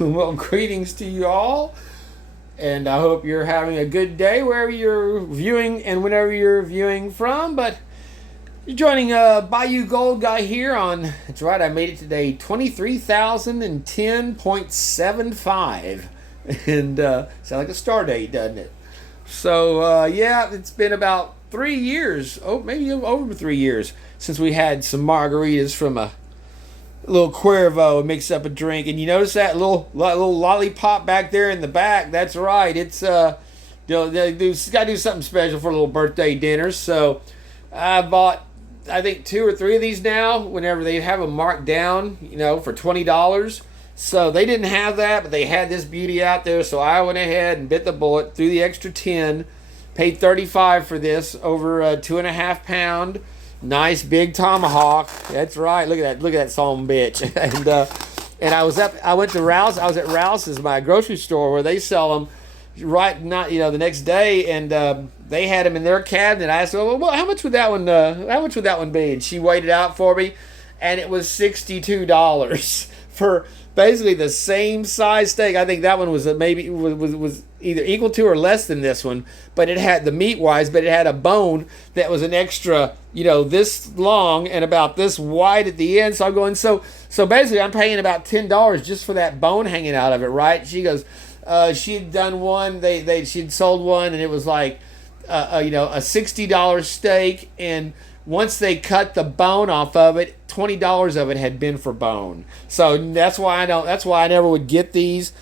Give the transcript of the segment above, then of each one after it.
Well, greetings to you all, and I hope you're having a good day wherever you're viewing and whenever you're viewing from. But you're joining Bayou Gold Guy here on, that's right, I made it today, 23,010.75. And sound like a star date, doesn't it? So, yeah, it's been about 3 years, maybe over 3 years, since we had some margaritas from a little Cuervo mix up a drink. And you notice that little lollipop back there in the back? That's right. It's gotta do something special for a little birthday dinner. So I bought, I think, 2 or 3 of these now. Whenever they have them marked down, for $20. So they didn't have that, but they had this beauty out there. So I went ahead and bit the bullet, threw the extra 10, paid $35 for this, over a 2.5 pound. Nice big tomahawk. That's right. Look at that son bitch. And I went to Rouse. I was at Rouse's, my grocery store, where they sell them the next day, and they had them in their cabinet. I asked, well, how much would that one be? And she weighed it out for me, and it was $62 for basically the same size steak. I think that one was maybe was either equal to or less than this one, but it had the meat wise, but it had a bone that was an extra, this long and about this wide at the end. So I'm going, so basically I'm paying about $10 just for that bone hanging out of it, right? She goes, she'd done one, she'd sold one, and it was like, a $60 steak, and once they cut the bone off of it, $20 of it had been for bone. So that's why I never would get these,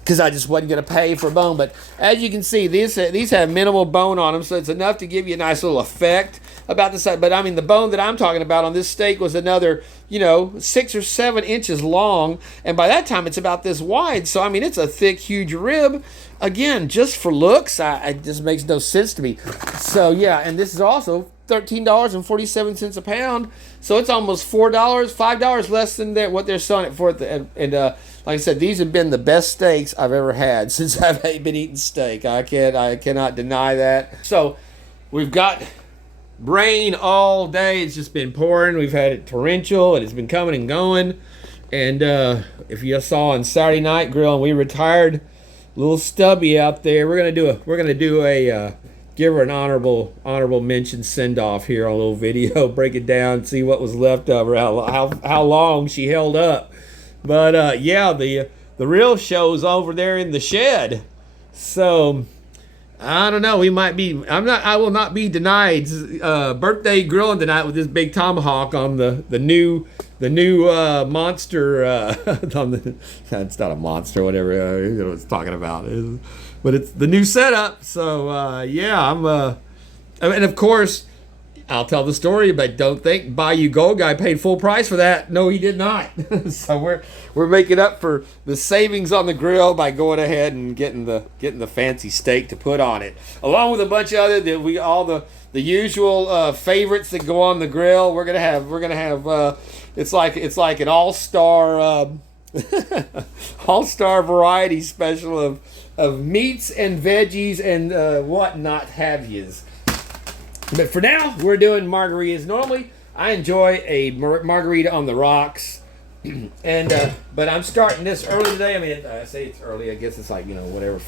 because I just wasn't going to pay for bone. But as you can see, these have minimal bone on them, so it's enough to give you a nice little effect about the side. But I mean, the bone that I'm talking about on this steak was another, 6 or 7 inches long, and by that time it's about this wide. So I mean, it's a thick, huge rib. Again, just for looks, it just makes no sense to me. So yeah, and this is also $13.47 a pound, so it's almost $5 less than what they're selling it for. Like I said, these have been the best steaks I've ever had since I've been eating steak. I cannot deny that. So we've got rain all day. It's just been pouring. We've had it torrential, and it's been coming and going. And if you saw on Saturday night grilling, we retired little Stubby out there. We're gonna do a give her an honorable mention send off here on a little video, break it down, see what was left of her, how long she held up. But yeah, the real show's over there in the shed. So I don't know. I will not be denied birthday grilling tonight with this big tomahawk on the new monster. It's not a monster, whatever it's talking about. But it's the new setup. So yeah, and of course, I'll tell the story, but don't think Bayou Gold Guy paid full price for that. No, he did not. So we're making up for the savings on the grill by going ahead and getting the fancy steak to put on it, along with a bunch of other the usual favorites that go on the grill. We're gonna have it's like an all-star variety special of meats and veggies and whatnot have yous. But for now, we're doing margaritas. Normally, I enjoy a margarita on the rocks, but I'm starting this early today. I mean, I say it's early. I guess it's like whatever,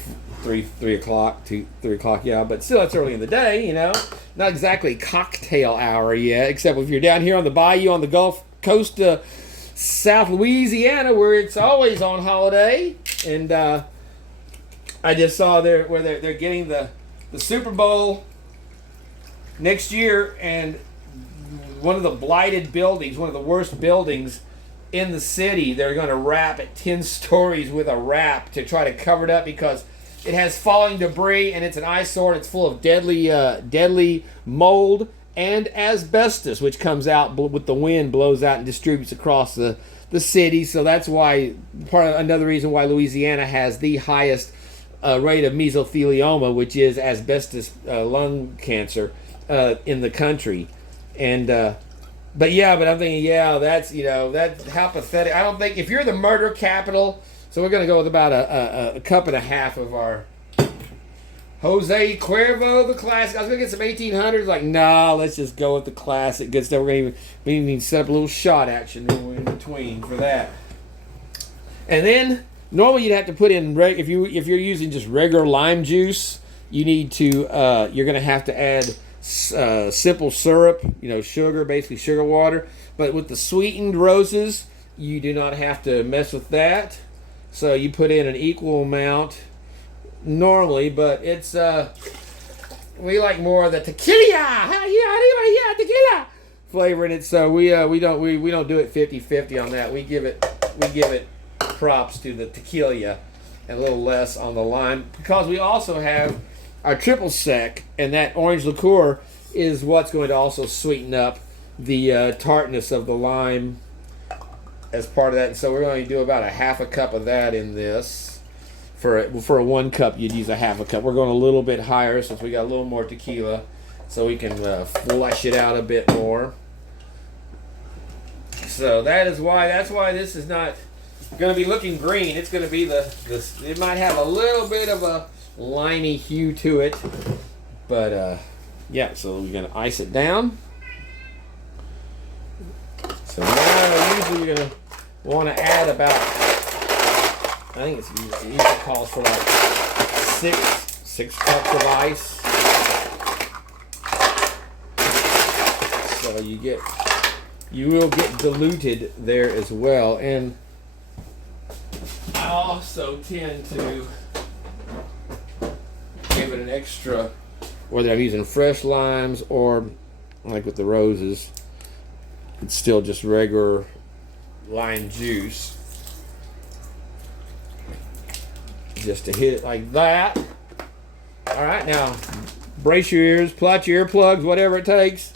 3 o'clock, 3 o'clock. Yeah, but still, it's early in the day. Not exactly cocktail hour yet. Except if you're down here on the bayou on the Gulf Coast of South Louisiana, where it's always on holiday. And I just saw where they're getting the Super Bowl next year, and one of the blighted buildings, one of the worst buildings in the city, they're going to wrap it 10 stories with a wrap to try to cover it up because it has falling debris and it's an eyesore. And it's full of deadly mold and asbestos, which comes out with the wind, blows out and distributes across the city. So that's why another reason why Louisiana has the highest rate of mesothelioma, which is asbestos lung cancer in the country. And but I'm thinking, that's how pathetic. I don't think, if you're the murder capital, so we're going to go with about a cup and a half of our Jose Cuervo, the classic. I was going to get some 1800s, like, nah, let's just go with the classic good stuff. We even set up a little shot action in between for that. And then normally you'd have to put in if you're using just regular lime juice, you need to you're going to have to add simple syrup, sugar, basically sugar water. But with the sweetened roses, you do not have to mess with that. So you put in an equal amount normally, but it's we like more of the tequila, tequila flavor in it. So we don't do it 50-50 on that. We give it props to the tequila and a little less on the lime, because we also have our triple sec, and that orange liqueur is what's going to also sweeten up the tartness of the lime as part of that. And so we're going to do about a half a cup of that in this. For a 1 cup, you'd use a half a cup. We're going a little bit higher since we got a little more tequila, so we can flush it out a bit more. So that's why this is not going to be looking green. It's going to be it might have a little bit of a limey hue to it, but yeah. So we're going to ice it down. So now usually you're going to want to add about, I think it usually calls for like six cups of ice. So you will get diluted there as well. And I also tend to give it an extra, whether I'm using fresh limes or like with the roses, it's still just regular lime juice. Just to hit it like that. All right, now brace your ears, pull out your earplugs, whatever it takes.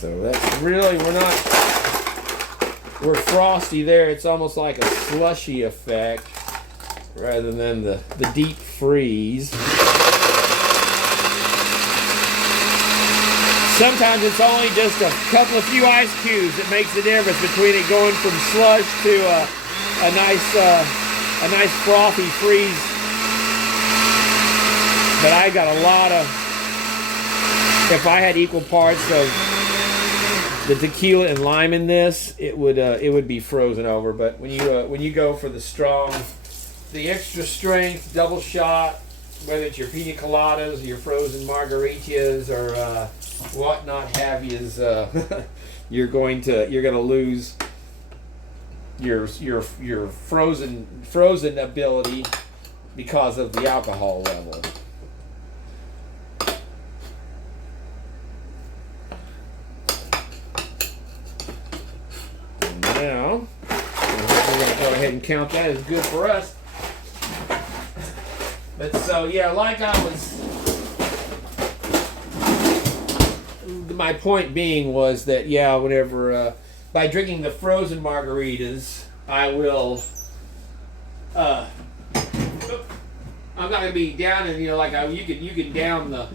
So that's really, we're frosty there. It's almost like a slushy effect rather than the deep freeze. Sometimes it's only just a few ice cubes that makes the difference between it going from slush to a nice frothy freeze. But I got a lot of, if I had equal parts of the tequila and lime in this, it would be frozen over. But when you go for the extra strength double shot, whether it's your pina coladas or your frozen margaritas or whatnot have yous, you're gonna lose your frozen ability because of the alcohol level. Now, we're going to go ahead and count that as good for us. But so, yeah, like I was, my point being was that, yeah, whenever, by drinking the frozen margaritas, I will, I'm not going to be down and, like you can down the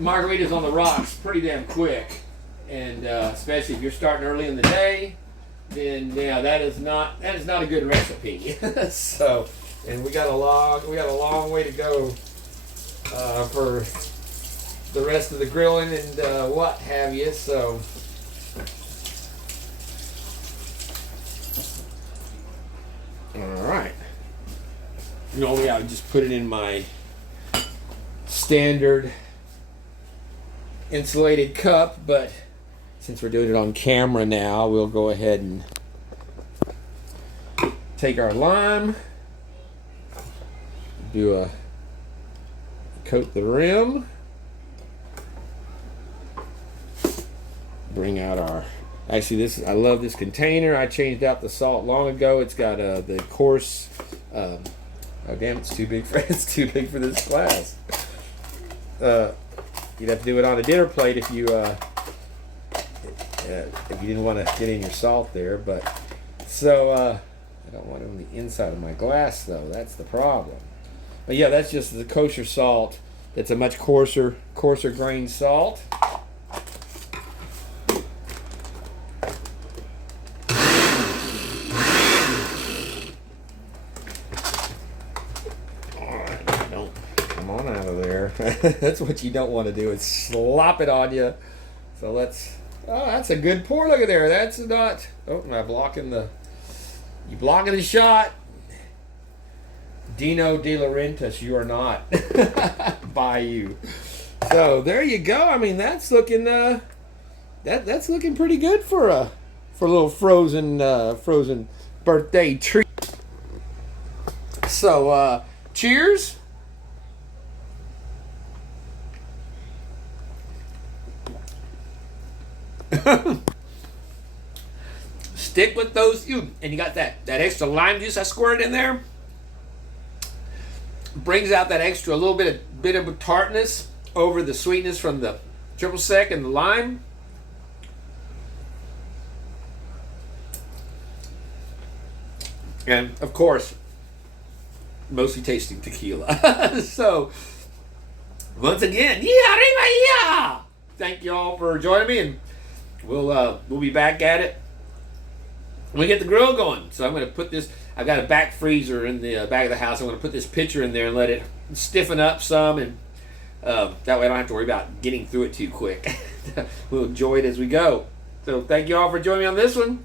margaritas on the rocks pretty damn quick. And especially if you're starting early in the day, then yeah, that is not a good recipe. So, and we got a long way to go for the rest of the grilling and what have you. So, all right. Normally I would just put it in my standard insulated cup, but since we're doing it on camera now, we'll go ahead and take our lime, coat the rim, bring out our, actually I love this container. I changed out the salt long ago. It's got the coarse, oh damn, it's too big for this glass. You'd have to do it on a dinner plate if you didn't want to get in your salt there, but So I don't want it on the inside of my glass, though. That's the problem. But yeah, that's just the kosher salt. It's a much coarser grain salt. Don't come on out of there. That's what you don't want to do, is slop it on you. So let's. Oh, that's a good pour. Look at there. That's not. Oh, am I blocking the? You blocking the shot. Dino De Laurentiis, you are not. By you. So there you go. I mean, that's looking that's looking pretty good for a little frozen birthday treat. So cheers. Stick with those, and you got that extra lime juice I squirted in there. Brings out that extra a little bit of tartness over the sweetness from the triple sec and the lime. And of course, mostly tasting tequila. So once again, yeah! Thank you all for joining me, and we'll be back at it when we get the grill going. So I'm going to put this. I've got a back freezer in the back of the house. I'm going to put this pitcher in there and let it stiffen up some, and that way I don't have to worry about getting through it too quick. We'll enjoy it as we go. So thank you all for joining me on this one,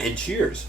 and cheers.